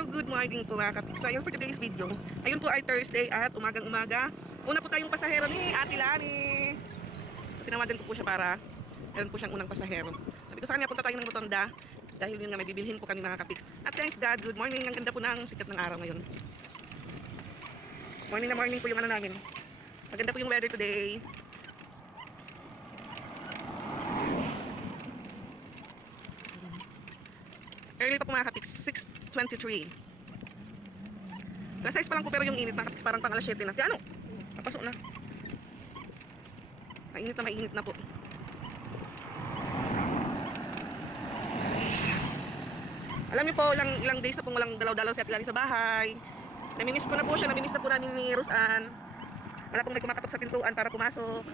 Hello, good morning po mga kapik. So, ayun for today's video. Ayun po ay Thursday at umagang-umaga. Una po tayong pasahero ni Ate Lani. So, tinawagan ko po siya para meron po siyang unang pasahero. Sabi ko sa kanya, punta tayo ng Rotonda. Dahil yun nga, may bibilhin po kami mga kapik. At thanks God, good morning. Ang ganda po ng sikat ng araw ngayon. Morning na morning po yung ano namin. Maganda po yung weather today. Early pa po mga kapik, 6:23. Nasa 6 pa lang po pero yung init mga kapik parang pang alas 7 na. Kaya ano? Papasok na. Mainit na po. Alam niyo po, ilang days na pong walang dalaw-dalaw si Ate Lani sa bahay. Namimiss ko na po siya, namimiss na po namin ni Rosan. Wala pong may kumakatok sa pintuan para pumasok.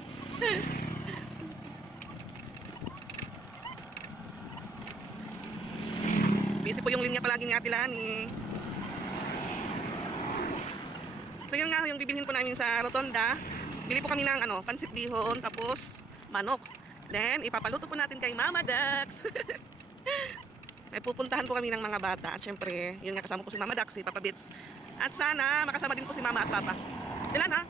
Busy po yung linya palagi ni Ate Lani. So yun nga yung bibilhin po namin sa Rotonda. Bili po kami ng pansit bihon tapos manok. Then ipapaluto po natin kay Mama Dax. May pupuntahan po kami ng mga bata. At syempre, yun nga kasama po si Mama Dax, si Papa Bits. At sana makasama din po si Mama at Papa. Sila na.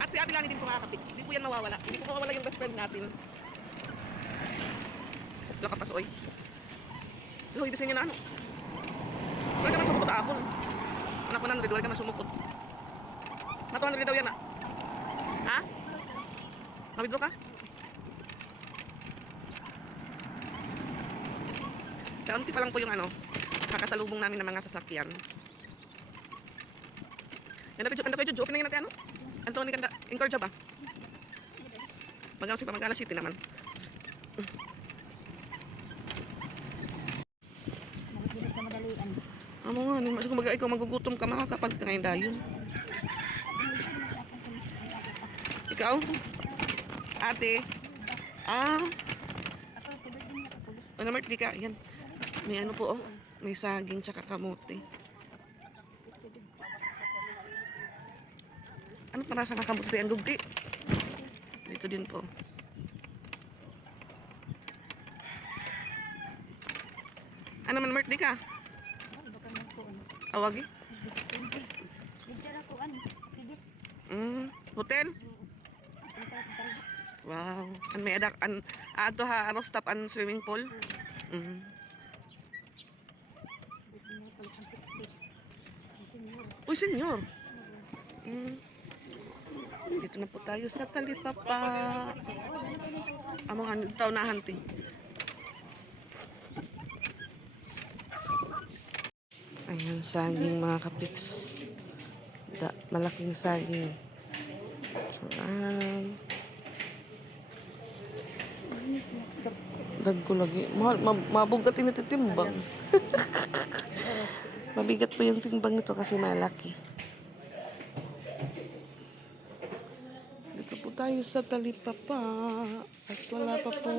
At si Ate Lani din po mga kapiks. Hindi po yan mawawala. Hindi po mawawala yung best friend natin. Wala ka pa soy. Hello, ibisin niya na ano. Wala ka man sumukot apon. Anak ko na, wala ka man sumukot. Natuan rin daw yan ah. Ha? Mabidro ka? Kaunti pa lang po yung kakasalubong namin ng mga sasakyan. Yan na pedyo, open na yun natin Anthony kanda, encourage ba? Mag-alas city naman. Amo nga, masig kung ikaw magugutom ka, makakapag ka ngayon dayon. Ikaw? Ate? Ano Mart, di ka? Yan. May po may saging tsaka kamote. Ano para sa kamote? Ang gugti. Dito din po. Ano man Mart, di ka? Awagi? Hotel? Wow. May ato ha rooftop and swimming pool. Uy, senyor. Dito na po tayo sa Talipapa. Amang taon na hanti. Ayan, saging mga kapiks. Malaking saging. Dagko lagi. Mabugat inititimbang. Mabigat po yung timbang nito kasi malaki. Dito po tayo sa Talipapa. At wala pa po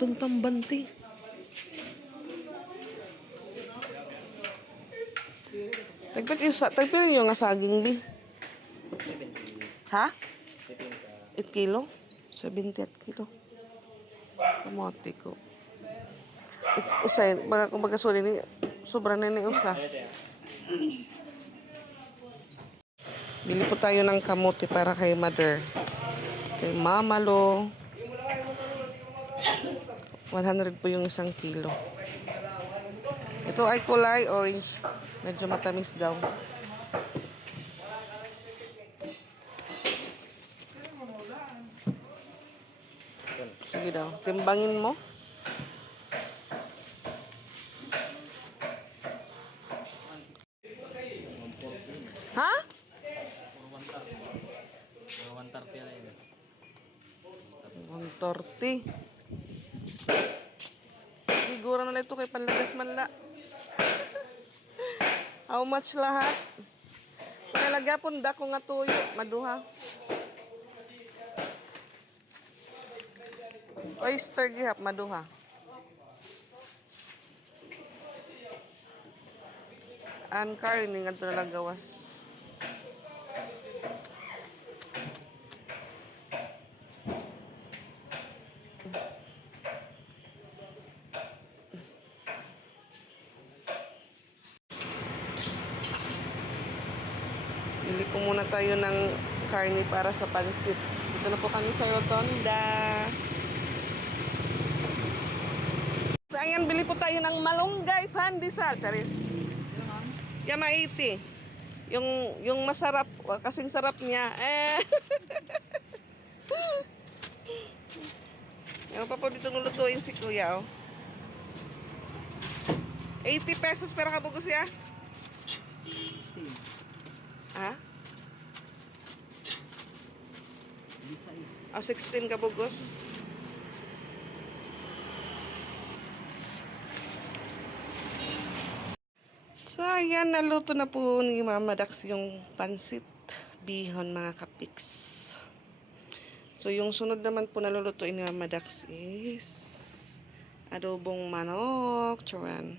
tuntambanti. Tagpil yung nga saging di. Ha? 8 kilo? 70 kilo. Kamote ko. Usay, kumbaga sorry ni sobra na ni usa. Bili po tayo ng kamote para kay Mother. Kay Mama Lo. 100 po yung 1 kilo. Ito ay kulay orange. Medyo matamis daw. Sige daw. Timbangin mo. Ha? 130. Siguro na ito kay panlagas man la. How much lahat? Talaga punda ko nga tuyo. Maduha. Oyster gihap. Maduha. Ang karne nga ito nalang gawas. Pumuna tayo ng karne para sa pansit. Dito na po kami sa Rotonda. So, ayan, bili po tayo ng malunggay pandesal. Charis. Yama 80. Yung masarap, kasing sarap niya. Meron pa po dito nulutuin si Kuya, oh. 80 pesos pero kabugos ya? 16. Ha? 16. Oh, 16 kabugos. So, ayan, naluto na po ni Mama Dax yung pansit bihon, mga kapiks. So, yung sunod naman po nalulutuin ni Mama Dax is adobong manok. Charan.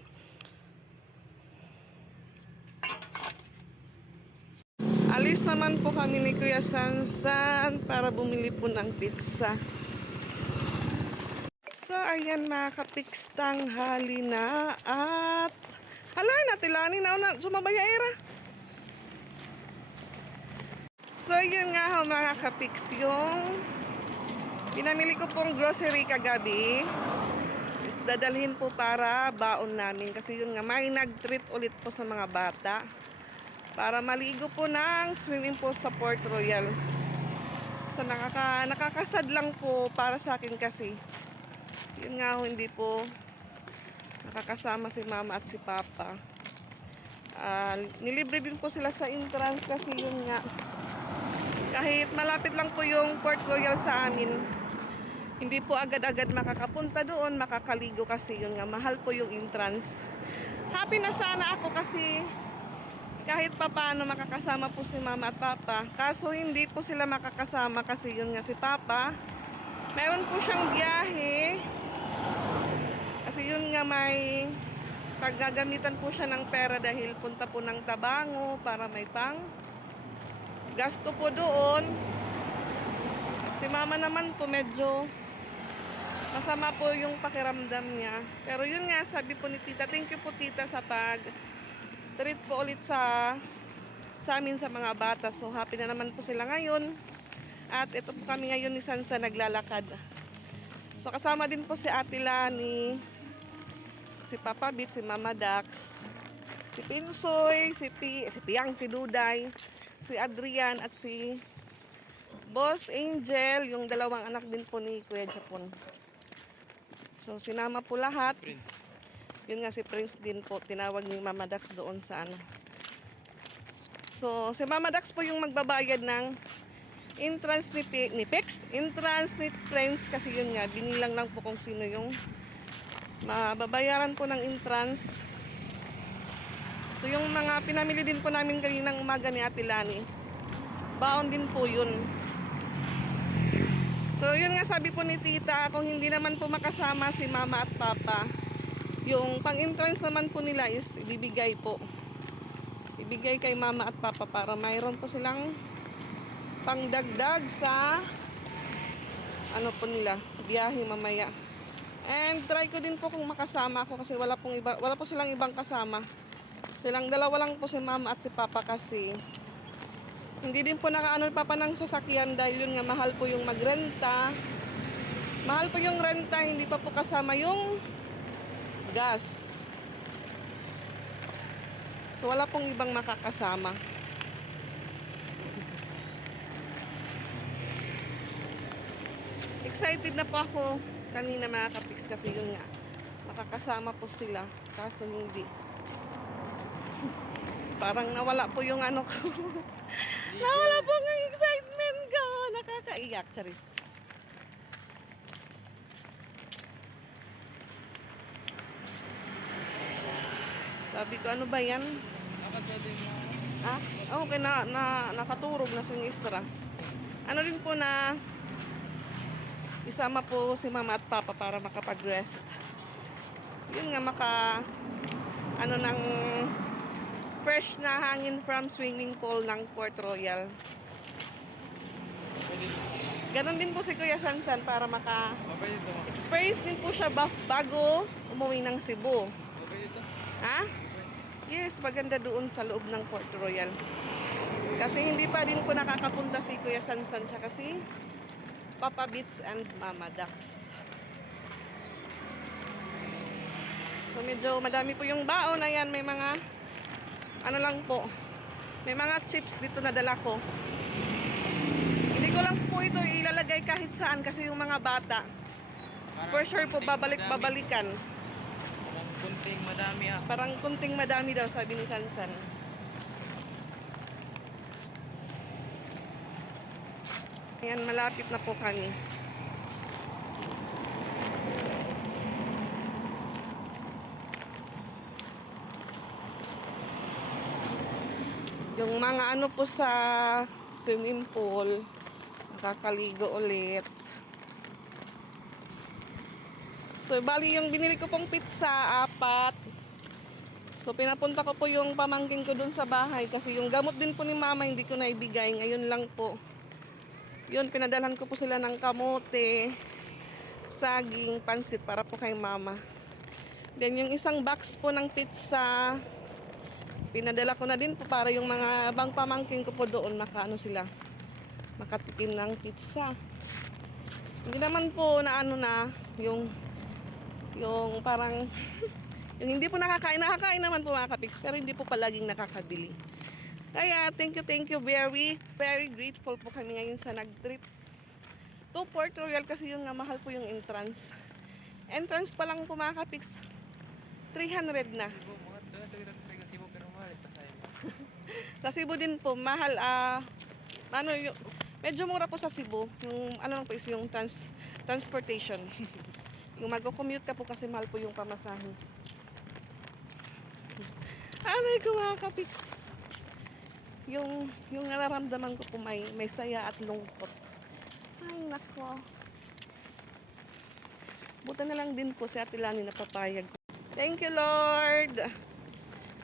Alis naman po kami ni Kuya Sansan para bumili po ng pizza. So, ayan mga kapiks, tanghali na at halay na, tilani na una, sumabaya era. So, yun nga ho mga kapiks, yung pinamili ko pong grocery kagabi is dadalhin po para baon namin. Kasi yun nga, may nag-treat ulit po sa mga bata para maligo po ng swimming pool sa Port Royal. So, nakakasad lang po para sa akin kasi yun nga ho, hindi po nakakasama si Mama at si Papa. Nilibre din po sila sa entrance kasi yun nga, kahit malapit lang po yung Port Royal sa amin, hindi po agad-agad makakapunta doon, makakaligo kasi yun nga, mahal po yung entrance. Happy na sana ako kasi kahit pa paano makakasama po si Mama at Papa. Kaso hindi po sila makakasama kasi yun nga, si Papa meron po siyang biyahe. Kasi yun nga, may paggagamitan po siya ng pera dahil punta po ng Tabango para may pang gasto po doon. Si Mama naman po medyo masama po yung pakiramdam niya. Pero yun nga, sabi po ni Tita, thank you po Tita sa pag-treat po ulit sa amin sa mga bata. So happy na naman po sila ngayon. At ito po kami ngayon ni Sansa naglalakad. So kasama din po si Ate Lani, si Papa Bit, si Mama Dax, si Pinsoy, si Piang, si Duday, si Adrian at si Boss Angel, yung dalawang anak din po ni Kuya Japon. So sinama po lahat. Yun nga, si Prince din po, tinawag ni Mama Dax doon sa ano. So si Mama Dax po yung magbabayad ng entrance ni Pex, entrance ni Prince kasi yun nga, binilang lang po kung sino yung mababayaran po ng entrance. So yung mga pinamili din po namin kaninang umaga ni Ate Lani, baon din po yun. So yun nga, sabi po ni Tita, kung hindi naman po makasama si Mama at Papa, yung pang-entrance naman po nila is ibibigay po. Ibigay kay Mama at Papa para mayroon po silang pangdagdag sa ano po nila, biyahe mamaya. And try ko din po kung makasama ako kasi wala po silang ibang kasama. Silang dalawa lang po, si Mama at si Papa kasi hindi din po nakaano Papa ng sasakyan dahil yun nga, mahal po yung magrenta. Mahal po yung renta, hindi pa po kasama yung gas. So wala pong ibang makakasama. Excited na po ako kanina mga kapiks kasi yun nga, makakasama po sila, kaso hindi. Parang nawala po yung ano ko. Nawala po ang excitement ko. Nakakaiyak, charis. Sabi ko, ano ba yan? Ah? Okay, nakaturog na sinistra. Ano rin po na isama po si Mama at Papa para makapag-rest. Yun nga, ano ng fresh na hangin from swimming pool ng Port Royal. Ganon din po si Kuya Sansan para maka-experience din po siya bago umuwi ng Cebu. Ha? Yes, maganda doon sa loob ng Port Royal. Kasi hindi pa din po nakakapunta si Kuya Sansan siya kasi Papa Beats and Mama Dax. So medyo madami po yung baon. Ayan, may mga ano lang po. May mga chips dito na dala ko. Hindi ko lang po ito ilalagay kahit saan kasi yung mga bata. For sure po babalik-babalikan. Parang kunting madami ah. Parang kunting madami daw sabi ni Sansan. Ayan, malapit na po kami. Yung mga ano po sa swimming pool, nakakaligo ulit. So, bali yung binili ko pong pizza, 4. So, pinapunta ko po yung pamangkin ko dun sa bahay kasi yung gamot din po ni mama hindi ko naibigay. Ngayon lang po. Yun, pinadalhan ko po sila ng kamote, saging, pansit para po kay mama. Then, yung isang box po ng pizza, pinadala ko na din po para yung mga bang pamangkin ko po doon makaano sila, makatikim ng pizza. Hindi naman po na ano na, yung parang, yung hindi po nakakain naman po mga kapiks, pero hindi po palaging nakakabili. Kaya, thank you, very, very grateful po kami ngayon sa nag-trip to Port Royal kasi yung nga mahal po yung entrance. Entrance pa lang po mga kapiks, 300 na. Sa Cebu din po, mahal, ano, yung, medyo mura po sa Cebu. Yung, ano lang po is yung transportation. Yung mag-commute ka po kasi mahal po yung pamasahe. Anay ko mga kapiks. Yung nararamdaman ko po may saya at lungkot. Ay, nako. Buta na lang din po si Ate Lani na papayag. Thank you, Lord.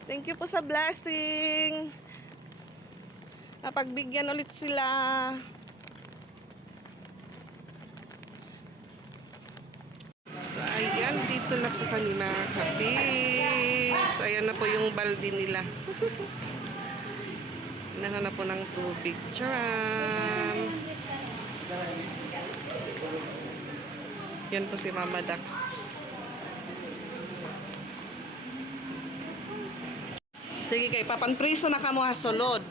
Thank you po sa blessing. Napagbigyan ulit sila. So, ayan, dito na po kami mga kapis. Ayan na po yung balde nila. Nahan na po ng tubig. Charan! Yan po si Mama Dax. Sige kay, papanpriso na kamo hasolod.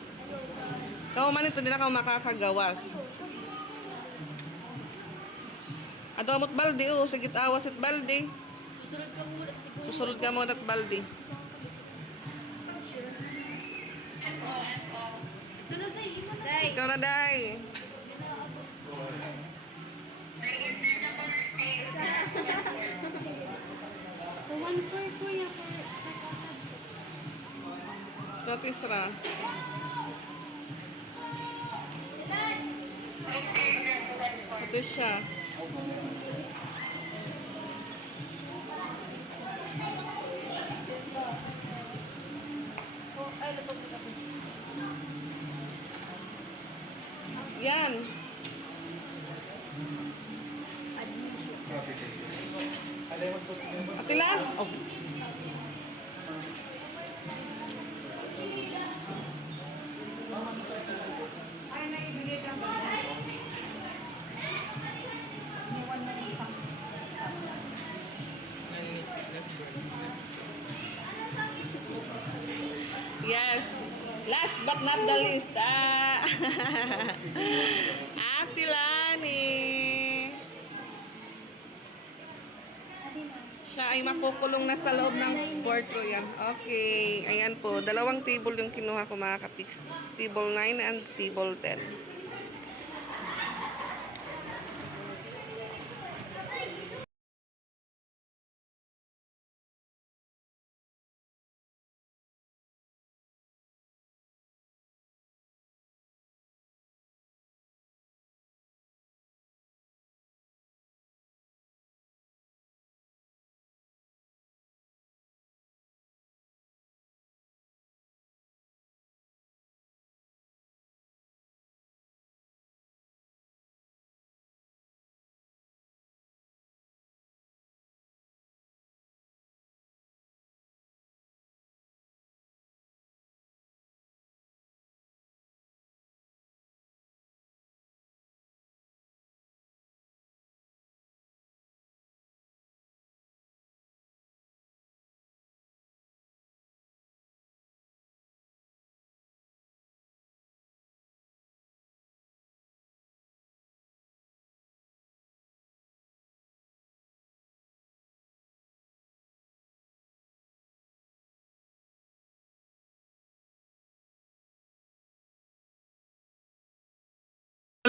Kau man ito, di na kau makakagawas. Ato amot balde, oh. Sige, awas it balde. Susulod ka mo at balde. Ikaw na, Day. One for kuya for Tatisra. Ito siya. Yan. Atila? Oh. Yes. Last but not the least. Ate Lani. Siya ay makukulong na sa loob ng Port Royal. Okay. Ayan po. 2 table yung kinuha ko mga kapiks. Table 9 and table 10.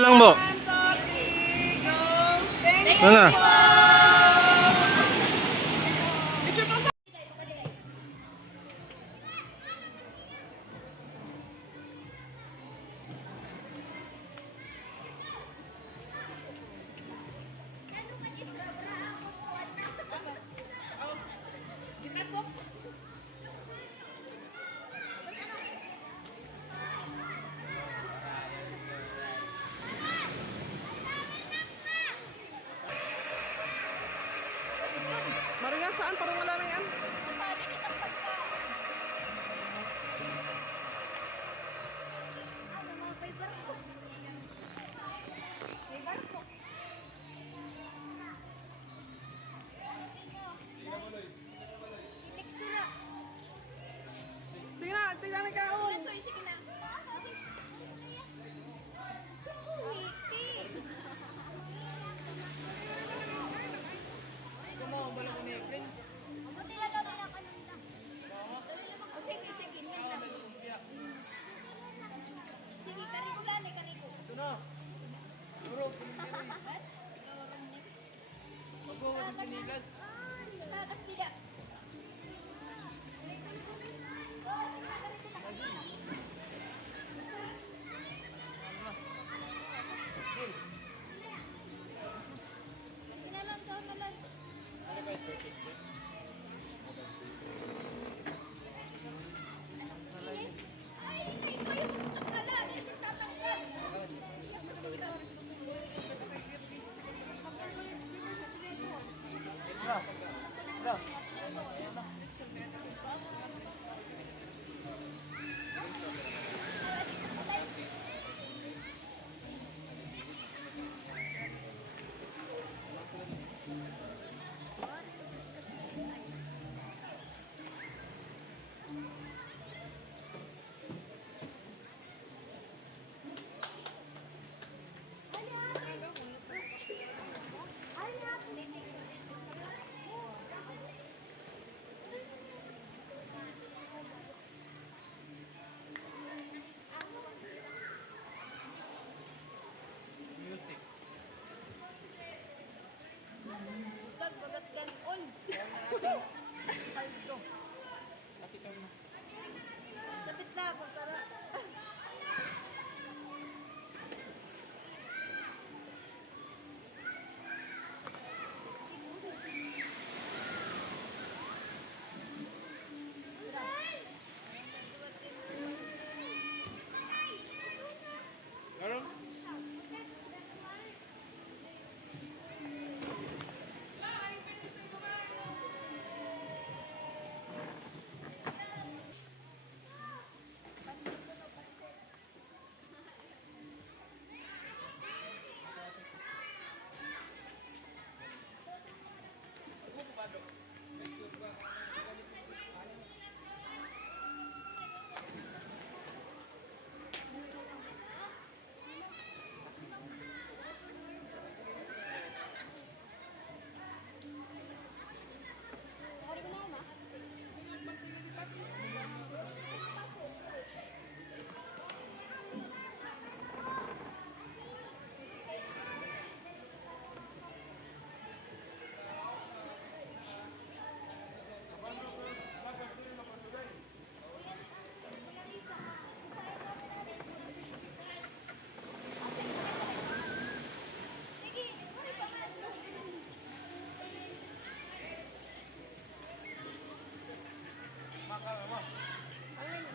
lang mo. 1, 2, 3, go! Thank Ano na? Marian, saan? Parang wala na yan. Sige na, tignan na kaon. Ito na. Bro, pinipili. Magbawa ng pinigas. Music. Lapit na ako, tara. Garong?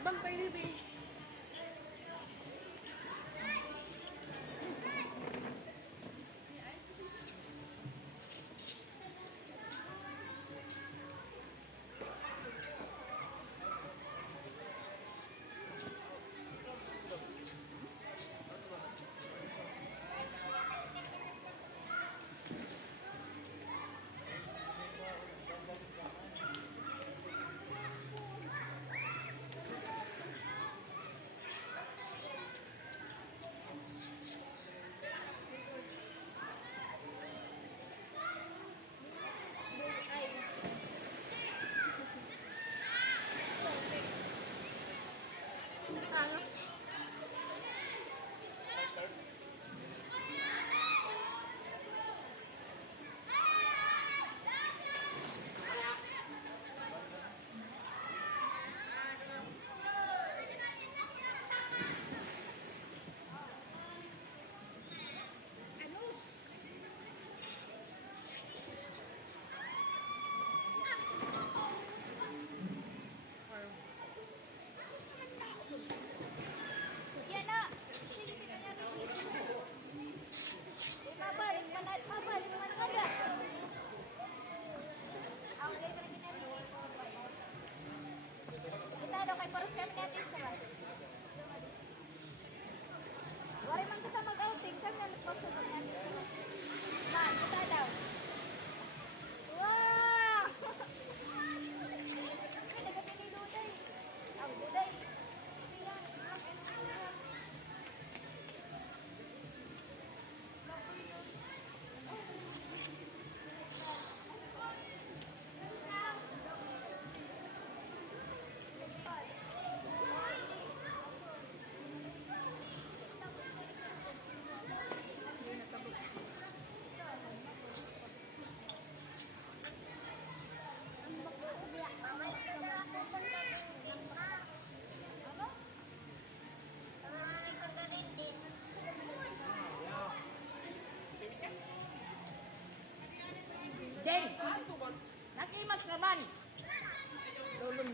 Bantay bibi.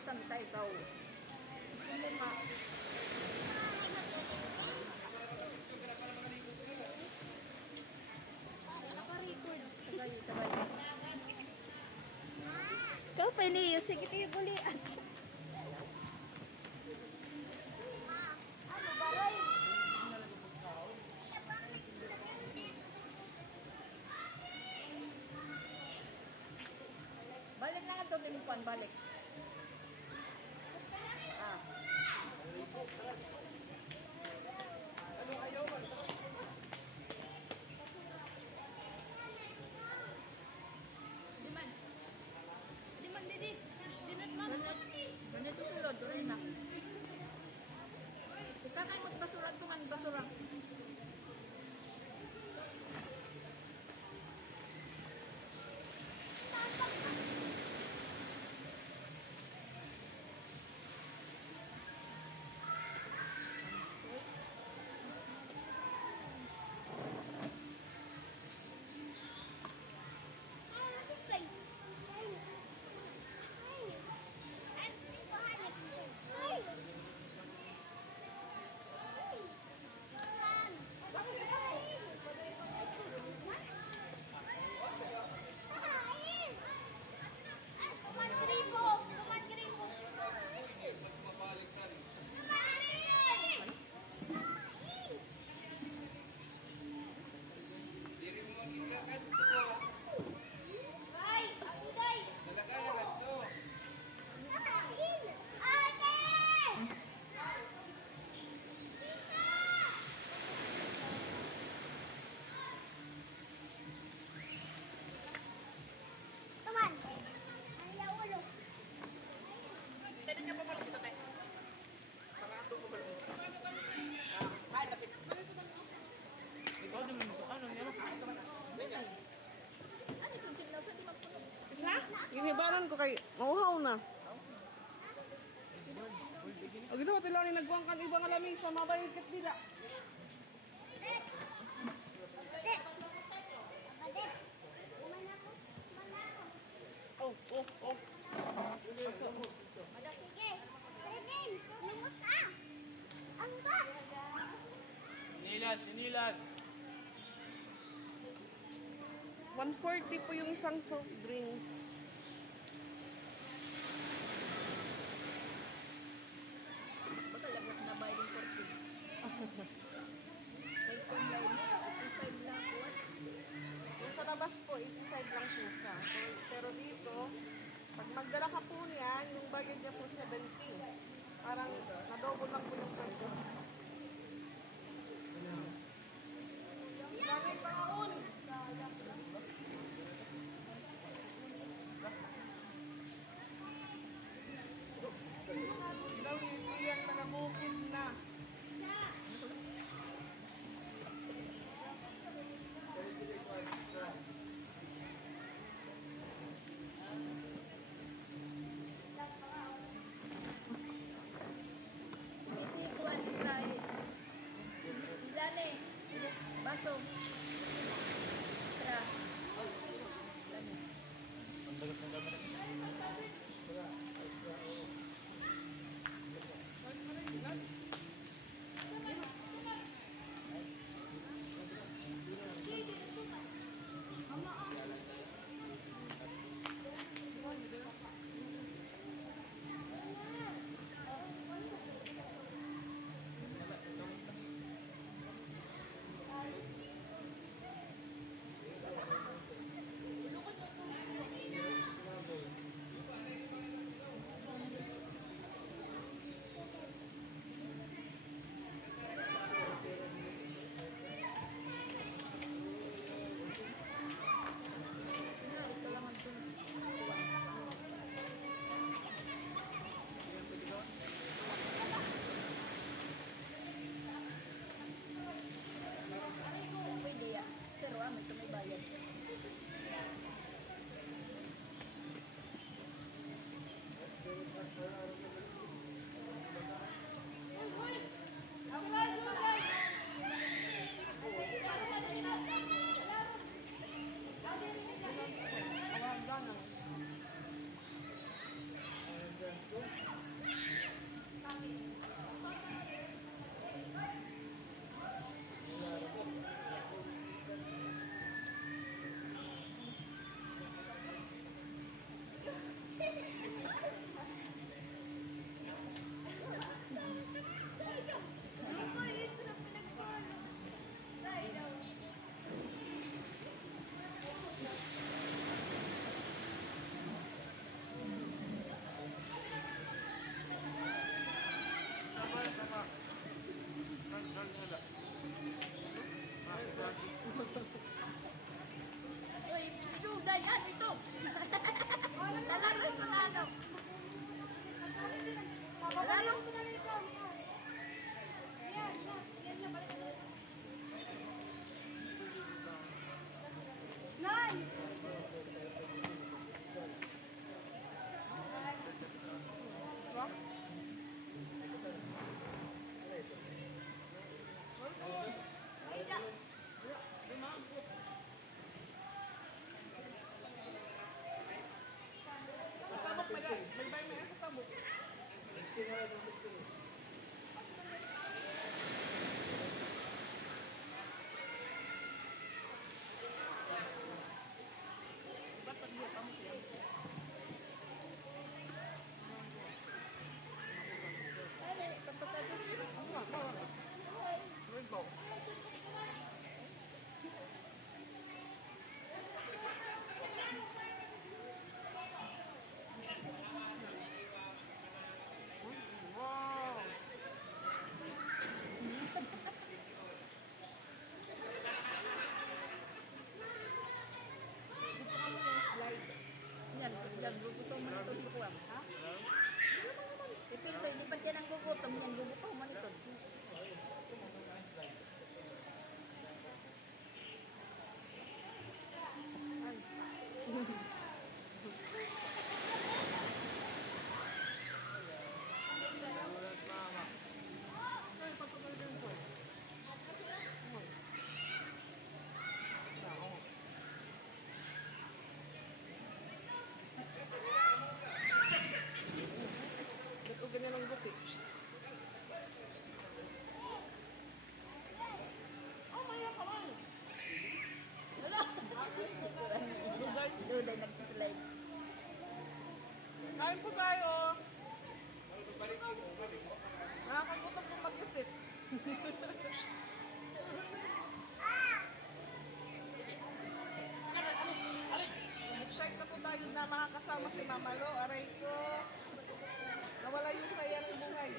ta ikaw. Hindi ma. Naka-record. Sabay. Ikaw pa, Leo. Sige, tayo bulian. Ano ba, Roy? Balik na nga ito, Tinipuan. Balik. Ah. Diman. Diman, Didi. Dinat man. Ganito sulod. Doon na. Ika kayo magbasurang tungan. Basurang. Ikaw din mo ano niya? Isa? Ginibaran ko kay mauhaw na. O ginawa tila ni nagbuang kan ibang alamig sa mabayikit nila. Oh. Sinilas. 140 po yung isang soft drinks. Baka labot na bayang 40. Ay, kung lang, 85 lang po. Yung sa labas po, 85 lang po siya. Pero dito, pag magdala ka po niyan, yung baggage niya po 70. Parang na-double lang po yung presyo. Dami paon! Daw hindi yan nakabukid na. Isikuan, Israel. Ilan eh? Baso. Uy, ito, Dayan, ito. Nalaro ko na ano. Nalaro ko na ito. Nine. Yan, gugutom mo nito sa kuwang. Ha? Ipinso, hindi pa dyan ang gugutom. Yan, gugutom mo nito. Ito ganyan ang buti. Duday nag-slide. Kain po tayo. Nakakagutom po mag-isip. Excited na po tayo na makakasama si Mama Lo. Aray ko. Nawala yung saya ng buhay.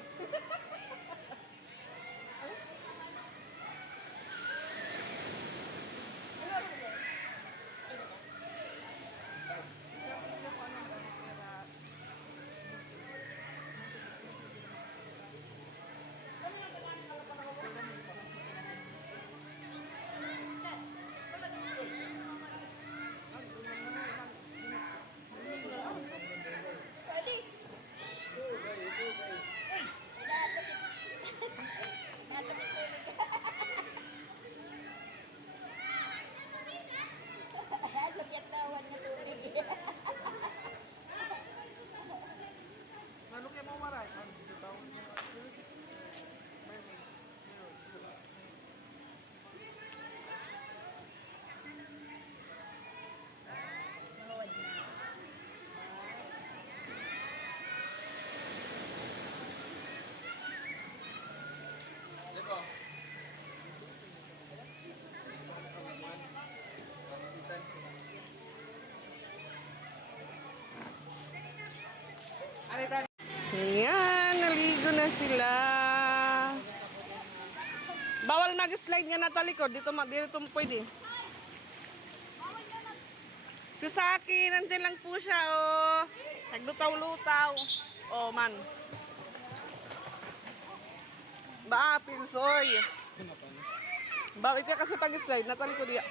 Pwede. Lagyan tawan na tubig. Lalo kayo mo maray. Mawad na. Ayan, naligo na sila. Bawal mag-slide nga na talikod. Dito pwede. Si Saki, nandyan lang po siya, oh. Naglutaw-lutaw. Oh, man. Ba, pinsoy. Bawit ka kasi pag-slide. Natalikod diya.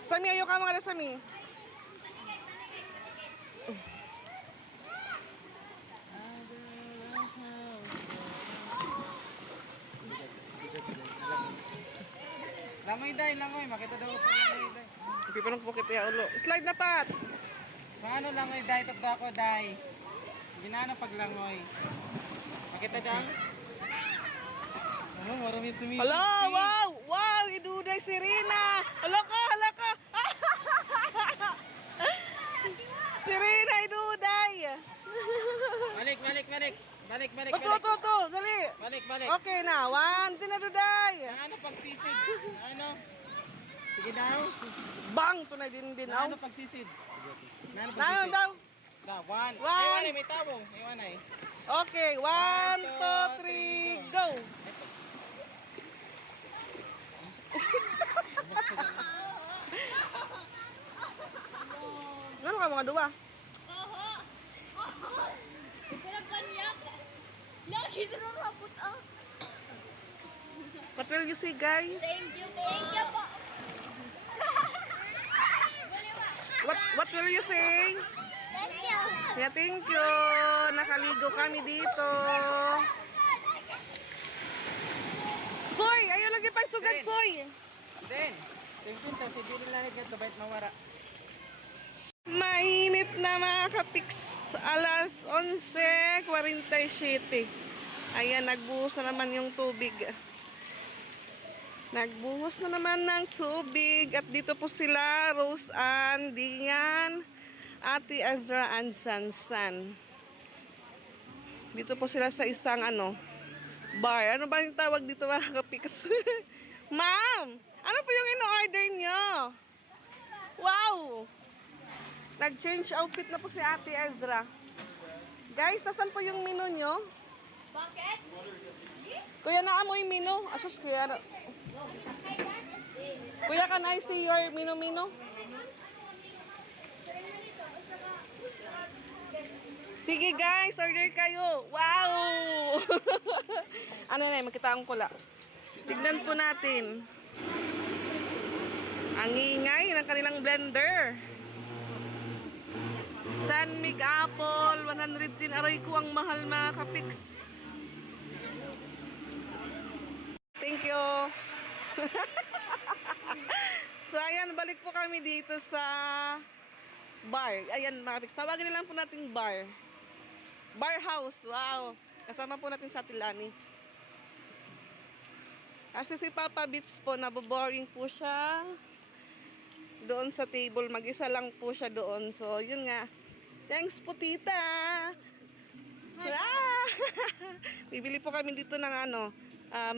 Sami, ayo ka mga Sami. Langoy day, langoy. Makita daw pa langoy day. Hindi pa nang pukit ya ulo. Slide na pat. Paano langoy day? Tagda ko day. Ginano pag langoy. Makita dyan? Oh, marami sumisi. Hala, wow! Wow! Iduday si Rina! Hala ka! Hala ka! Si Rina, iduday! Balik, balik, balik. Balik, balik, Ito, balik. ito, dali! Balik, balik. Okay na, one, tinaduday! Ano pagsisid? Ano? Sige daw. Bang! Tunay din Ano aw. pagsisid? Ano Nanon pagsisid? daw? Da, one. One. Ewan ay, may tabong. Ewan ay. Okay, one, two, three, go! Ano ka mga duwa? Ito na kanyak. Lagi na rapot ah. What will you say, guys? Thank you po. What will you say? Thank you. Yeah, thank you. Nakaligo kami dito. Soy, ayaw lagi pa sugad, Soy. Then, tingin ta si Billy lang ito bait mawara. Mainit na mga kapiks. Alas 11:47. Ayan, nagbuhos na naman yung tubig. Nagbuhos na naman ng tubig. At dito po sila, Rose Ann, Dingan, Ate Ezra, and Sansan. Dito po sila sa isang bar. Ano ba yung tawag dito mga kapiks? Ma'am, ano po yung in-order nyo? Wow! Nag-change outfit na po si Ate Ezra. Guys, nasan po yung menu nyo? Bakit? Kuya, naamoy menu. Asus, kuya. Kuya, can I see your menu? Sige guys, order kayo. Wow! Ano na, makita ang kula. Tignan po natin. Ang ingay ng kanilang blender. San Mig Apple, 110. Aray ko, ang mahal mga kapiks. Thank you. So ayan, balik po kami dito sa bar. Ayan mga kapiks, tawagin na lang po nating bar. Bar house, wow. Kasama po natin sa Tilani. Kasi si Papa Beats po, naboboring po siya doon sa table. Mag-isa lang po siya doon. So yun nga. Thanks po tita. Ah! Bibili po kami dito ng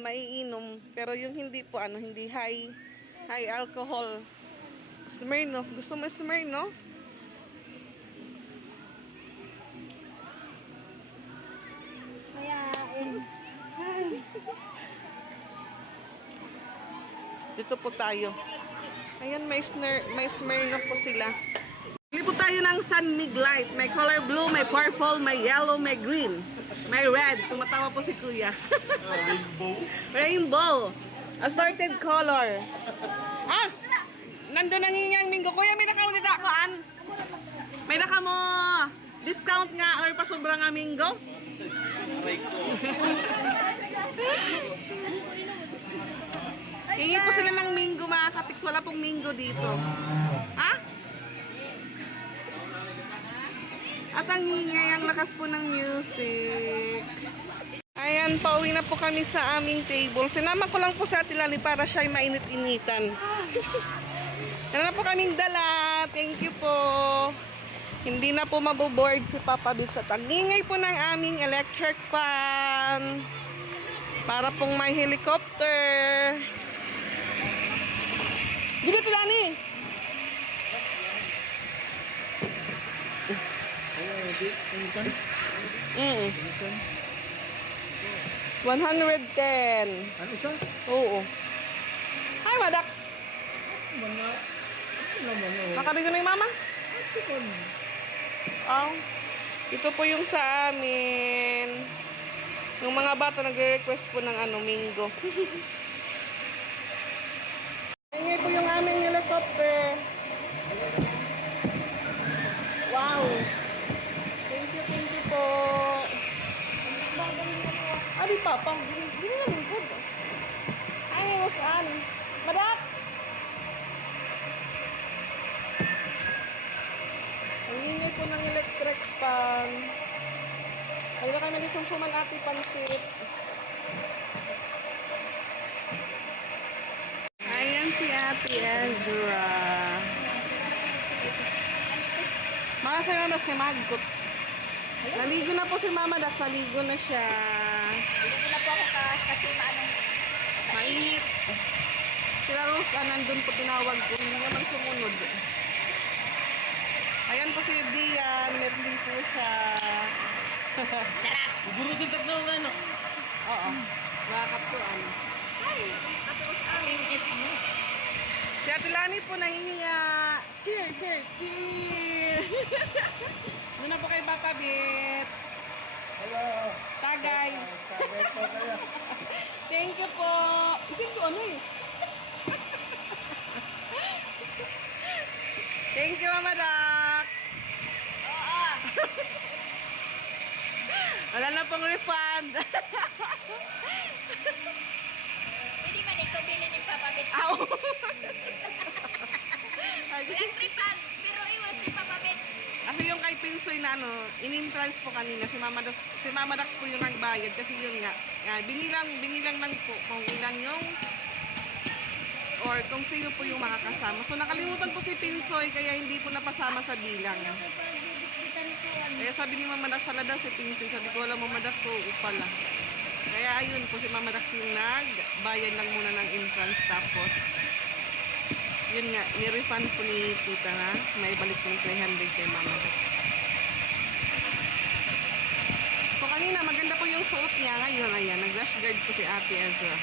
maiinom, pero yung hindi po hindi high alcohol. Smirnoff. Gusto mo Smirnoff? Dito po tayo. Ayan, may Smirnoff po sila. Bili po tayo ng San Mig Light. May color blue, may purple, may yellow, may green. May red. Tumatawa po si Kuya. Rainbow. Assorted color. Ah! Nandun ang hinyang minggo. Kuya, may nakaw nila kaan? May naka mo discount nga or pasobra nga minggo? Hingi po sila ng minggo mga kapiks. Wala pong minggo dito. Ha? At ang ingay, ang lakas po ng music. Ayan, pauwi na po kami sa aming table. Sinama ko lang po sa Tilani para siya'y mainit-initan. Meron na po kaming dala. Thank you po. Hindi na po maboboard si Papa Bill sa tangingay po ng aming electric fan. Para pong may helicopter. Dito Tilani! Mm. 110. Ano siya? Oo. Hi, Madax. Nakabigo na yung mama? Oh. Ito po yung sa amin. Yung mga bata nagre-request po ng minggo. Ngayon po yung aming helicopter. Wow. Thank you po. Adi papa, gini na lingkod. Ay, saan? Madax! Ang ingay po ng electric fan. Ayun na kami dito suman ati pansit. Ayan si Ate Ezra. Mga salamas kay Magkot. Naligo na po si Mama Dax, naligo na siya. Hindi na po ako kasi Mainit. Sila Rose, nandun po tinawag ko, hindi naman sumunod. Ayan po si Dian, meron din po siya. Buburusin tatlo ng Oo, bakap po Tapos Si Ate Lani po nahihiya. Cheer, cheer, cheer. Doon na po kay Papa Bits. Hello. Tagay. Tagay po kayo. Thank you po. Ito ano eh. Thank you, Mama Dax. Oo. Wala na pong refund. Pwede man ito bilhin ni Papa Bits. Ow. Walang refund, pero iwan si Papa Bits. Kasi yung kay Pinsoy na ano, in-entrance po kanina, si Mama Dax po yung nagbayad kasi yun nga, binilang lang po kung ilan yung or kung sino po yung makakasama. So nakalimutan po si Pinsoy kaya hindi po napasama sa bilang. Kaya sabi ni Mama Dax, sala daw si Pinsoy. Sabi ko, wala Mama Dax, so pala. Kaya ayun po si Mama Dax yung nagbayad lang muna ng entrance tapos yun nga, ni-refund po ni Tita na may balik yung 300 kay Mama Dax. So kanina, maganda po yung suot niya. Ngayon, ayan, nag-rash guard po si Ate Ezra.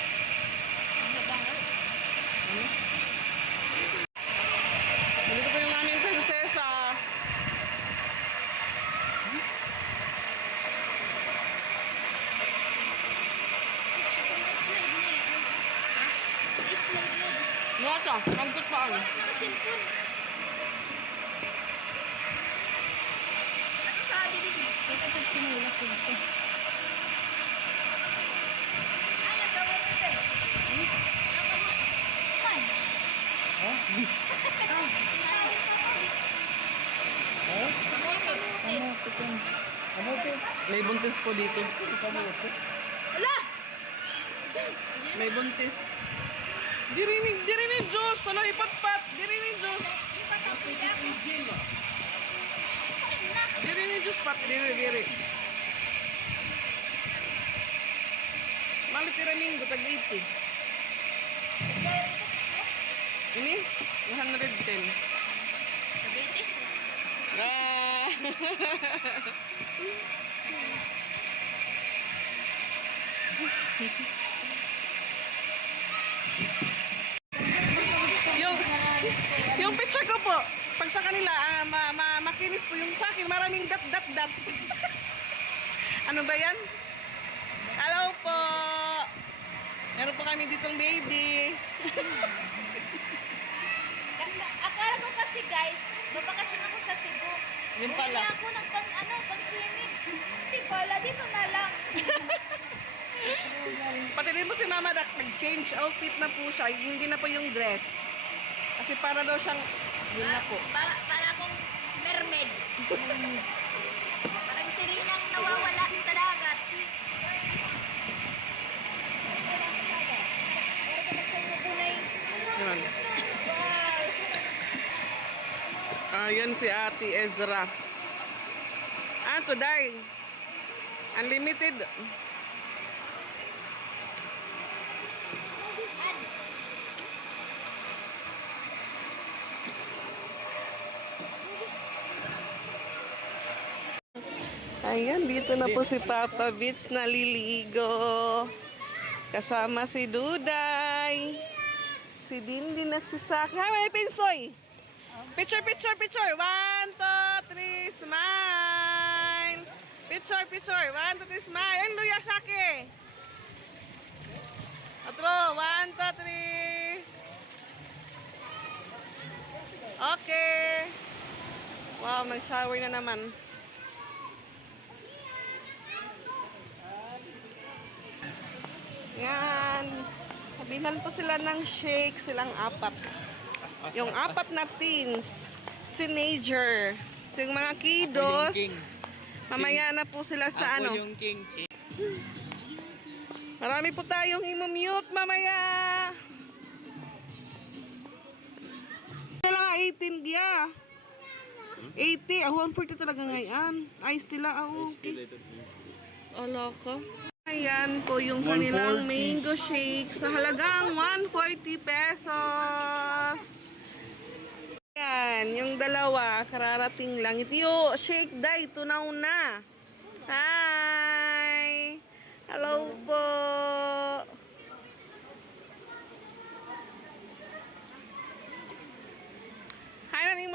Dito po yung aming prinsesa. Nota, pangkot pa ano? Ano sabi dito? Ay, nagawa nito eh. Kan? May buntis po dito. Wala! May buntis. Dirinig, Diyos! Ano, ipatpat! Dirinig, Diyos! Dirinig, Diyos, pat! Diri. Malit iraming tag 80. Ini? 110. Pagiti? Ah! yung picture ko po, pag sa kanila, makinis po yung sa akin, maraming dat. Ano ba yan? Hello po! Meron po kami ditong baby. Akala ko kasi guys, babakasyon ako sa Cebu. Yun pala. Bumili ako ng pang-swimming. Hindi pala, dito na lang. Pati rin mo si Mama Dax, nag-change outfit na po siya, hindi na po yung dress. Kasi para daw siyang, yun na po. Para akong mermaid. Parang sirinang nawawala sa dagat. Yun. Wow! Ayan si Ate Ezra. Today. Unlimited. Ayan, dito na po si Papa Bits naliligo. Kasama si Duday. Si Dindin at si Saki. Hi, may Pinsoy! Picture! 1, 2, 3, smile! Picture! 1, 2, 3, smile! Ayun, Luya, Saki! Otro, 1, 2, 3. Okay. Wow, nag-shower na naman. Yan. Sabihan po sila ng shake, silang apat. Yung apat na teens, teenager, yung mga kiddos, mamaya na po sila sa ano. yung king. Marami po tayong i-mute mamaya. Ito lang 18 gya. 80, 140 talaga ngayon. Ayos nila, okay. Ala ka. Ayan po yung kanilang mango shake sa halagang 140 pesos. Ayan, yung dalawa, kararating lang. Ito yung shake day, tunaw na. Hi! Hello po!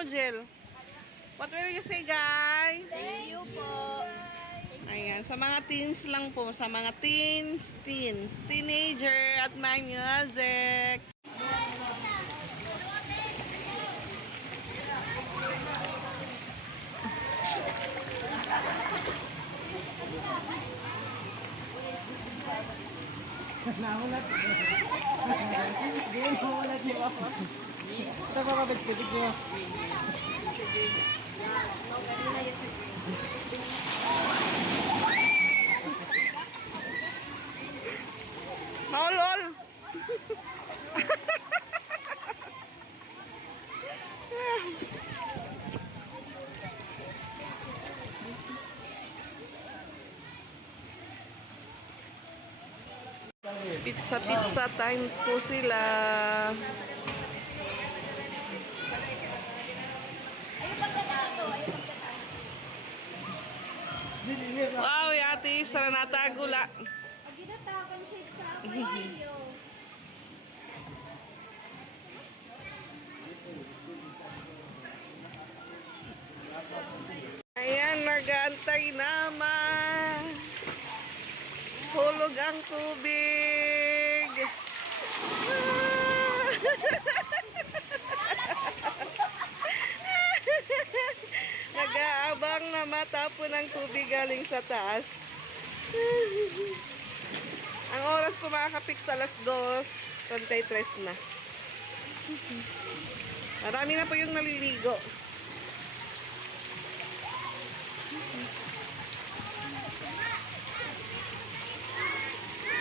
mo, Jill? What will you say, guys? Thank you po. Ayan, sa mga teens lang po. Sa mga teens, teenager at my music. Nahulat. Hindi mo ulat niyo ako. Ito pa mabigpibig niyo. Maulol! Pizza time po sila. Wow, yati, Saranata Gula. Ginatakan siya sa kayo. Ayan, nag-aantay naman. Hulog ang tubig. Nag-aabang na matapon ng tubig galing sa taas. Ang oras ko makakapix alas 2:33 na. Marami na po yung naliligo.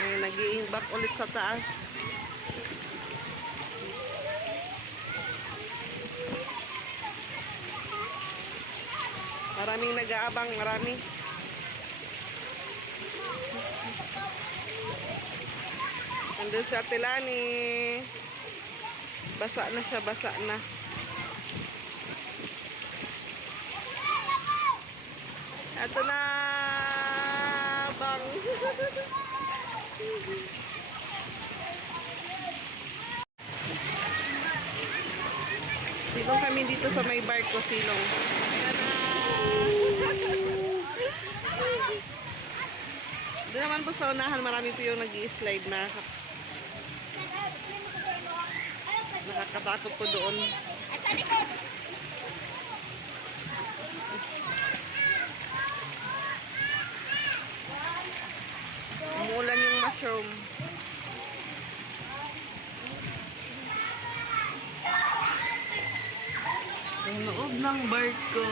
Ay, nag-i-imbak ulit sa taas. Maraming nag-aabang, marami. Andun sa Tilani. Basa na siya, basa na. Ito na, bang. Silong kami dito sa may barko, silong. Ayan na. Doon naman po sa unahan, marami po yung nag-i-slide na. Nakakatakot po doon. Umuulan yung mushroom. Ang loob ng barko.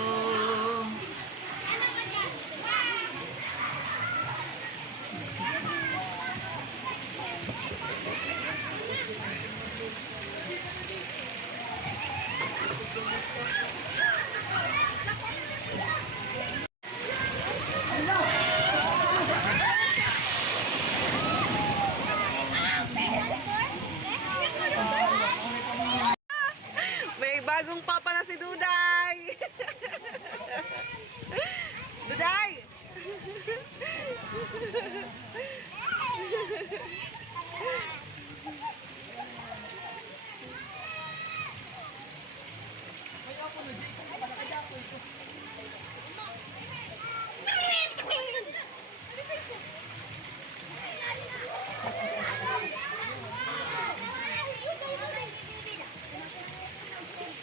May bagong papa na si Duday. Duday!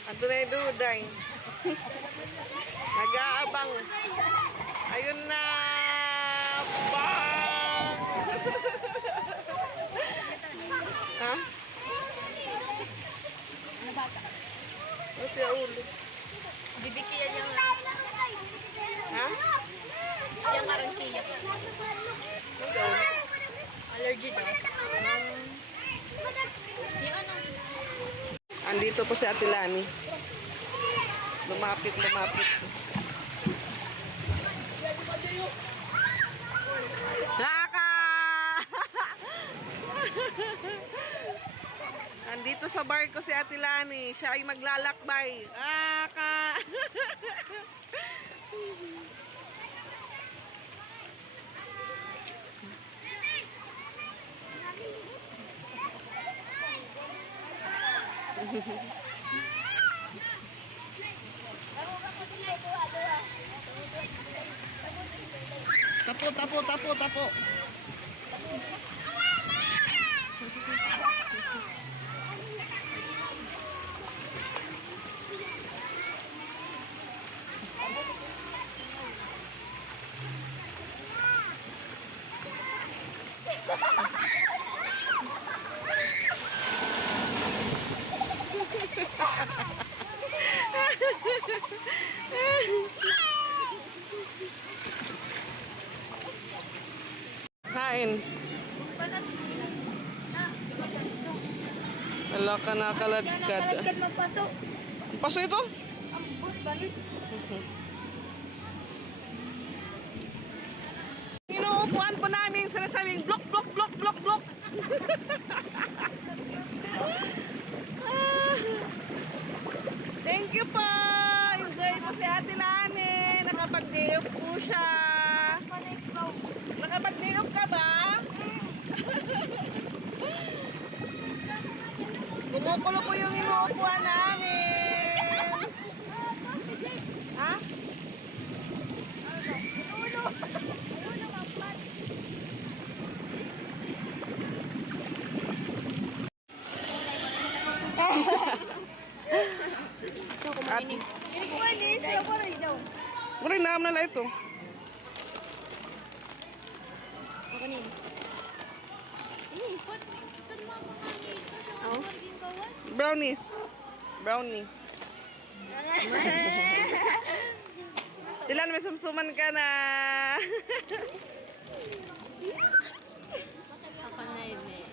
Ando na yung Duday. Nag-aabang. Ayun na. Bang! Ha? Ito yung ulo. Bibikiyan niya. Ha? Yung karantiya. Ito ulo. Allergy daw. Yung ano? Andito po si Ate Lani. Lumapit. Naka! Andito sa barko si Ate Lani. Siya ay maglalakbay. Naka! Tapo, tapo, tapo, tapo. Kain. Wala ka nakaladkad. Kalagkad magpasok. Paso ito? Ang bus balik. Inuupuan po namin sinasabing blok, blok, blok, blok, blok. Thank you po. Enjoy po si Ate Lani. Nakapag-day off po siya. Nakapag-day off ka ba? Kumukulo po yung inuupuan namin. Ha? At, Ini ko ni siya ko rin daw. muring naam na ito. Ako ni. Ini pot ikan mama kami. Oh. Yung gawas. Brownies. Brownie. Ilan may sumsuman ka na. Ako na yun eh.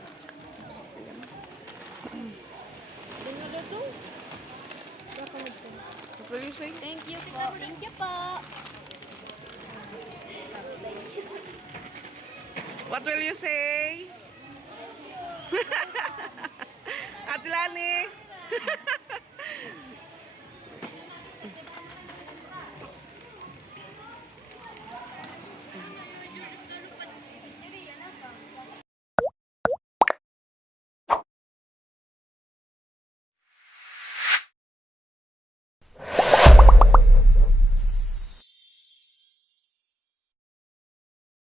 Dinalo to. What will you say? Thank you po. Thank you po. What will you say? Ate Lani.